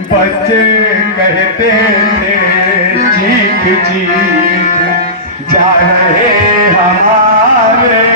बात कर। बच्चे कहते थे चीख चीख जा रहे हमारे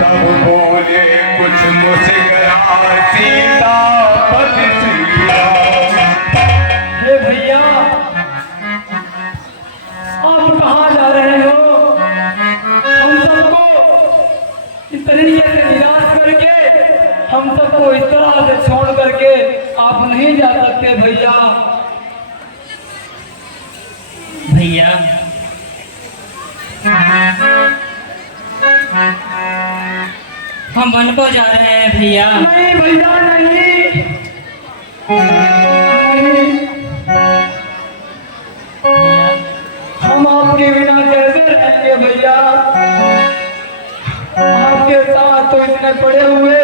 तब बोले कुछ मुस्कुरा सीतापति सिया। हे भैया आप कहाँ जा रहे हो? हम सबको इस तरीके से निराश करके, हम सबको इस तरह से छोड़ करके आप नहीं जा सकते भैया। भैया हम वन को जा रहे हैं भैया। नहीं भैया नहीं, हम आपके बिना कैसे रहेंगे भैया? आपके साथ तो इतने पड़े हुए,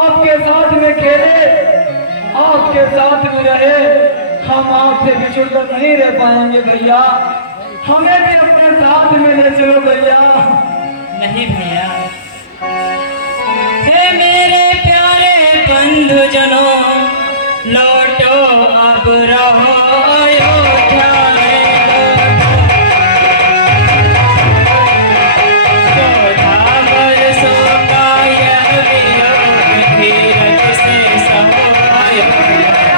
आपके साथ में खेले, आपके साथ में रहे, हम आपसे बिछुड़ कर नहीं रह पाएंगे भैया। हमें भी अपने साथ में ले चलो भैया। नहीं भैया, हे मेरे प्यारे बंधुजनों, लौटो अब रहो अयोध्या में, चौदह वर्षों का यह वियोग धीरज से सहो अयोध्या।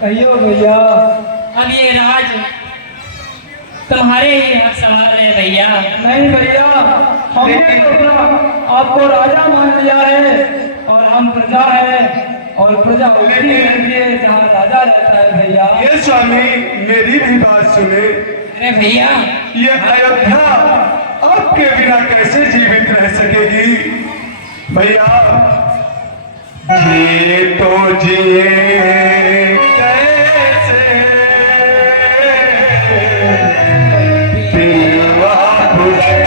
कहियो भैया। अब ये राज तुम्हारे ही हाथ संभाल रहे भैया। नहीं भैया, हमने तो आपको राजा मान लिया है और हम प्रजा है, और प्रजा वही रहती है जहाँ राजा रहता है भैया। ये स्वामी मेरी भी बात सुने। अरे भैया, ये अयोध्या आपके बिना कैसे जीवित रह सकेगी? भैया जिए तो जिए कैसे, पीवा बुझे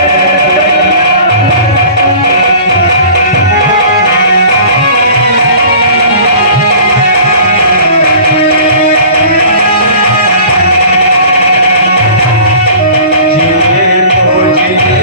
जिए तो जिए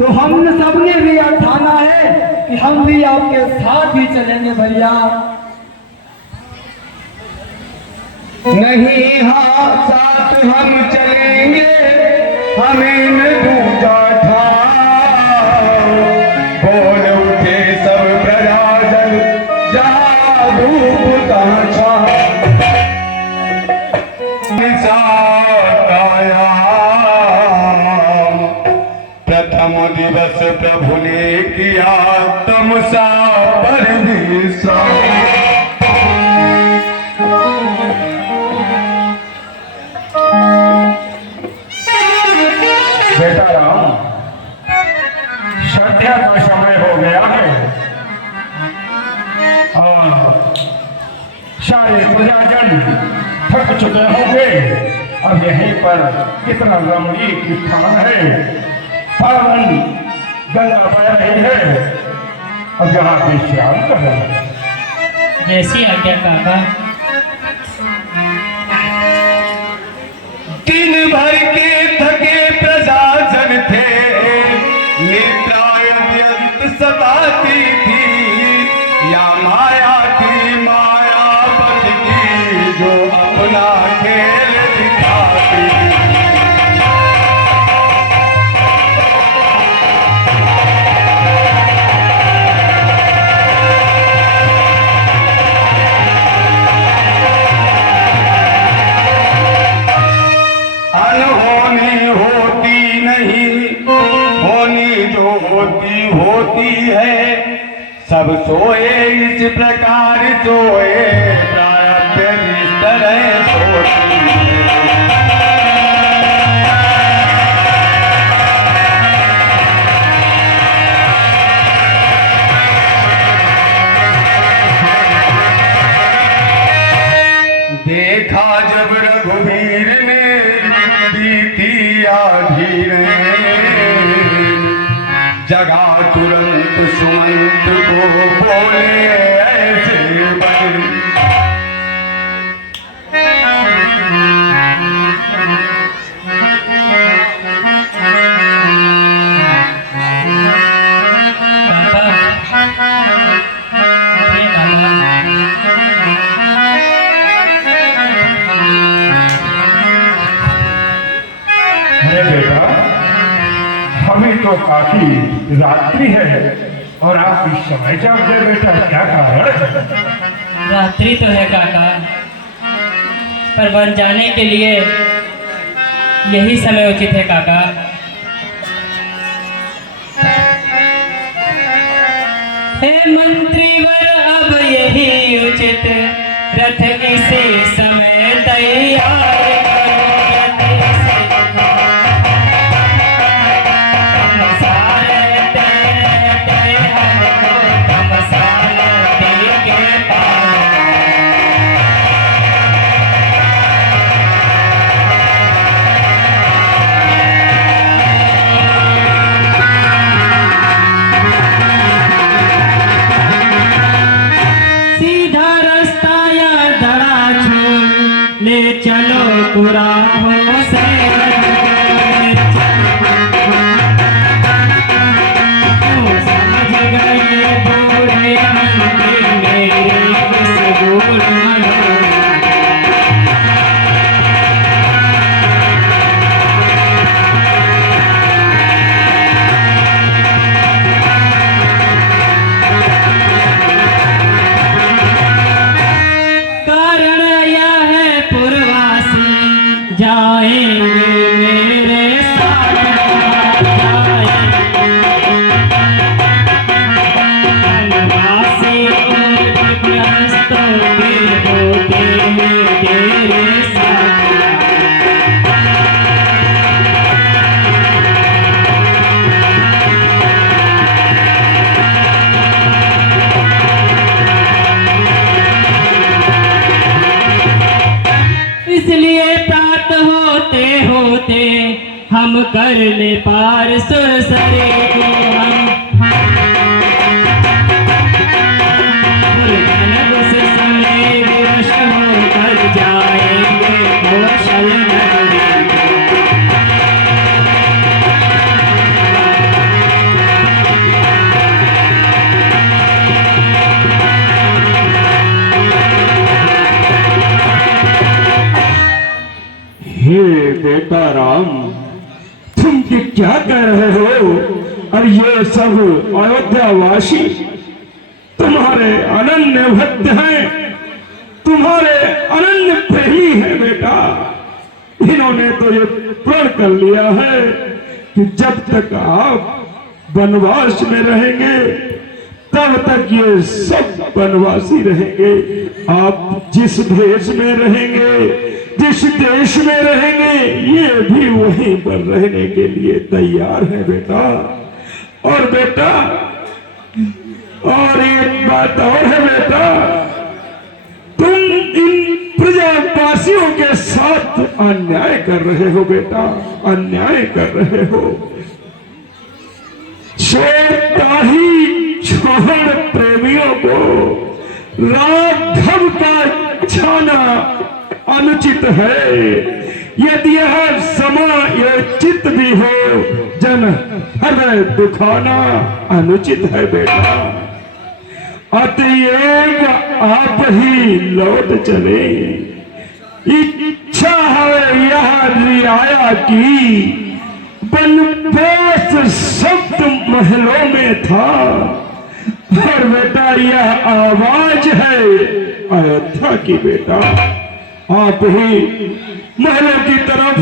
तो हम सबने भी यह ठाना है कि हम भी आपके साथ ही चलेंगे भैया। नहीं हाँ साथ हम चलेंगे, हमें न दूजा था। बोल उठे सब प्रजाजन, जहाँ धूप तहाँ छाँव। प्रथम दिवस प्रभु ने किया तमसा पर दिशा। बेटा राम, संध्या का समय हो गया है और सारे प्रजाजन थक चुके होंगे। अब यहीं पर कितना रमणीक स्थान है, पावन गंगा बह रही है। अब यहाँ पे श्याम करें। जैसी आज्ञा काका। दिन भर के थके प्रजाजन थे, निद्रायंत सताती थी। या माया थी मायापति की, जो अपना खेल दिखाती। अनहोनी होती नहीं, होनी जो होती होती है। सब सोए इस प्रकार सोए, प्रारब्ध इस तरह सोती है। देखा जब रघुवीर ने बीती आधी जगा तुरंत सुमंत को बोले ऐसे बन। अरे बेटा, अभी तो काफी रात्रि है और आप इस समय जाग गए बेटा, क्या कारण? रात्रि तो है काका, पर वन जाने के लिए यही समय उचित है काका। हे मंत्रीवर अब यही उचित, रथ इसी समय तैयार करो। रथ से ले चलो कुराहों से, समझ गए बूढ़े मंत्री मेरी इस गूढ़ मनोरथ। कारण यह है पूर्वासी जाएंगे मेरे साथ, वनवासी गृहस्थों के होते हैं तेरे साथ। इसलिए प्रात होते होते हम कर ले पार सुरसरे को। हम से समय विवश होकर जाएंगे कौशल नगरी। और ये सब अयोध्यावासी तुम्हारे अनन्य भक्त हैं, तुम्हारे अनन्य प्रेमी हैं बेटा। इन्होंने तो ये प्रण कर लिया है कि जब तक आप वनवास में रहेंगे तब तक ये सब वनवासी रहेंगे। आप जिस देश में रहेंगे, जिस देश में रहेंगे, ये भी वहीं पर रहने के लिए तैयार है बेटा। और बेटा, और एक बात और है बेटा, तुम इन प्रजावासियों के साथ अन्याय कर रहे हो बेटा, अन्याय कर रहे हो। छोड़ प्रेमियों को राघव का छाना अनुचित है। यदि यह समायोचित भी हो, जन हृदय दुखाना अनुचित है बेटा। अतएव आप ही लौट चले। इच्छा है यह रियाया की वनवास शब्द महलों में था, और बेटा यह आवाज है अयोध्या की बेटा। आप ही महलों की तरफ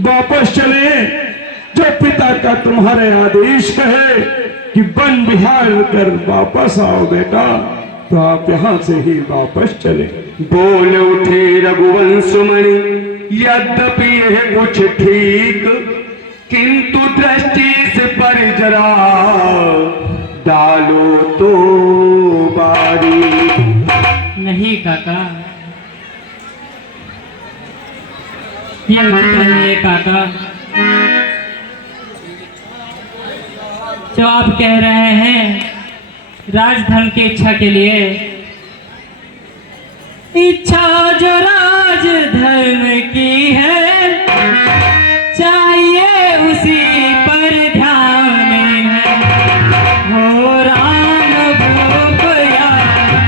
वापस चले। जो पिता का तुम्हारे आदेश है कि वन विहार कर वापस आओ बेटा, तो आप यहाँ से ही वापस चले। बोल उठे रघुवंशमणि, यद्यपि यह कुछ ठीक, किंतु दृष्टि से पर जरा डालो तो बारी। नहीं काका, ये उचित नहीं है काका। जो आप कह रहे हैं राजधर्म की इच्छा के लिए, इच्छा जो राजधर्म की है, चाहिए उसी पर ध्यान है। हो राम भूप या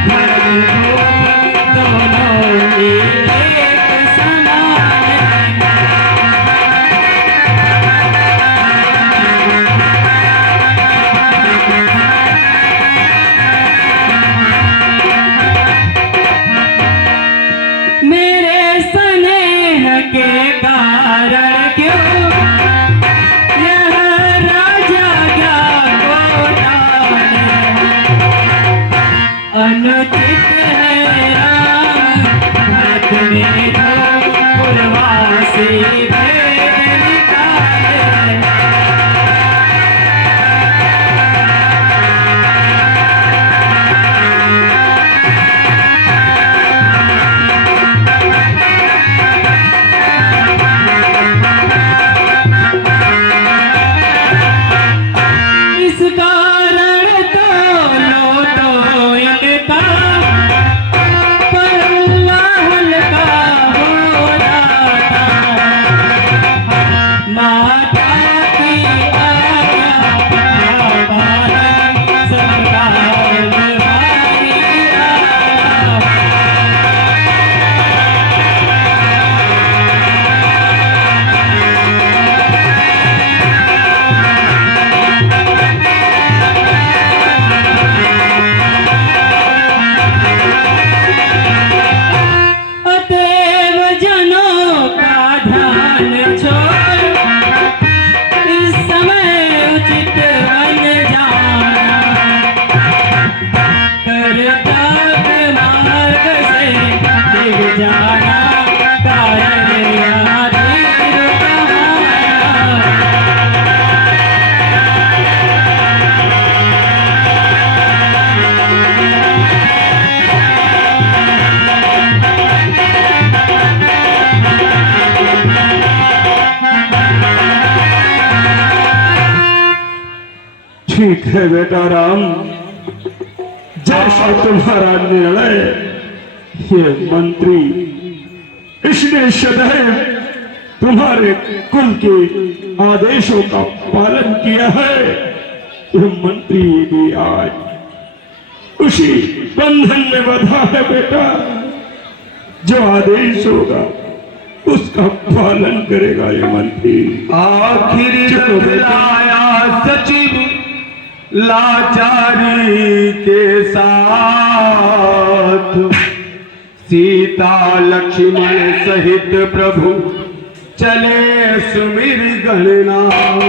भरत भूप, दोनों एक समान है। मेरे स्नेह के कारण क्यों यह राजा क्या गोदान, अनुचित है राम भक्त में जो पुरवासी भेद निकाले। इस कारण तो लो तो इनका परवाहन का हो जाता। माता की आज्ञा पालन सबका भारी आया। अतएव जनों का ध्यान छोड़, इस समय उचित वन जाना। कर्तव्य मार्ग से दिग जाना, कारण याधीर कहाना। ठीक है बेटा राम, जैसा तुम्हारा निर्णय। ये मंत्री इसने सदैव तुम्हारे कुल के आदेशों का पालन किया है। ये मंत्री भी आज उसी बंधन में बंधा है बेटा। जो आदेश होगा उसका पालन करेगा ये मंत्री। आखिर चलो बेटा। आया सचिव लाचारी के साथ सीता लक्ष्मण सहित प्रभु चले सुमिर गणनाथ।